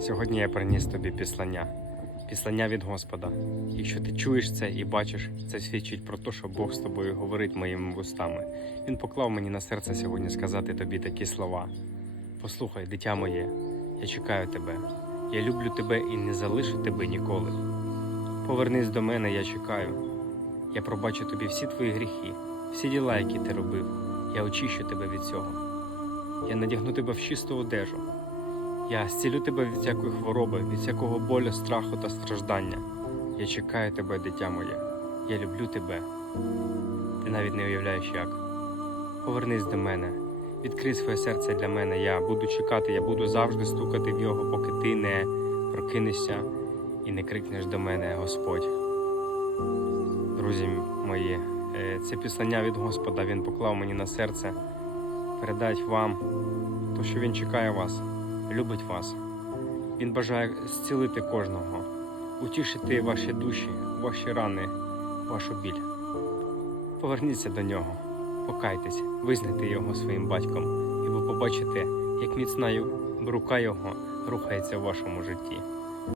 Сьогодні я приніс тобі післання, післання від Господа. Якщо ти чуєш це і бачиш, це свідчить про те, що Бог з тобою говорить моїми вустами. Він поклав мені на серце сьогодні сказати тобі такі слова. Послухай, дитя моє, я чекаю тебе. Я люблю тебе і не залишу тебе ніколи. Повернись до мене, я чекаю. Я пробачу тобі всі твої гріхи, всі діла, які ти робив. Я очищу тебе від цього. Я надягну тебе в чисту одежу. Я зцілю тебе від всякої хвороби, від всякого болю, страху та страждання. Я чекаю тебе, дитя моє. Я люблю тебе. Ти навіть не уявляєш як. Повернись до мене, відкрий своє серце для мене. Я буду чекати, я буду завжди стукати в нього, поки ти не прокинешся і не крикнеш до мене, Господь. Друзі мої, е, це післання від Господа Він поклав мені на серце передать вам, то що Він чекає вас, любить вас. Він бажає зцілити кожного, утішити ваші душі, ваші рани, вашу біль. Поверніться до нього, покайтесь, визнайте його своїм батьком, і ви побачите, як міцна рука його рухається в вашому житті.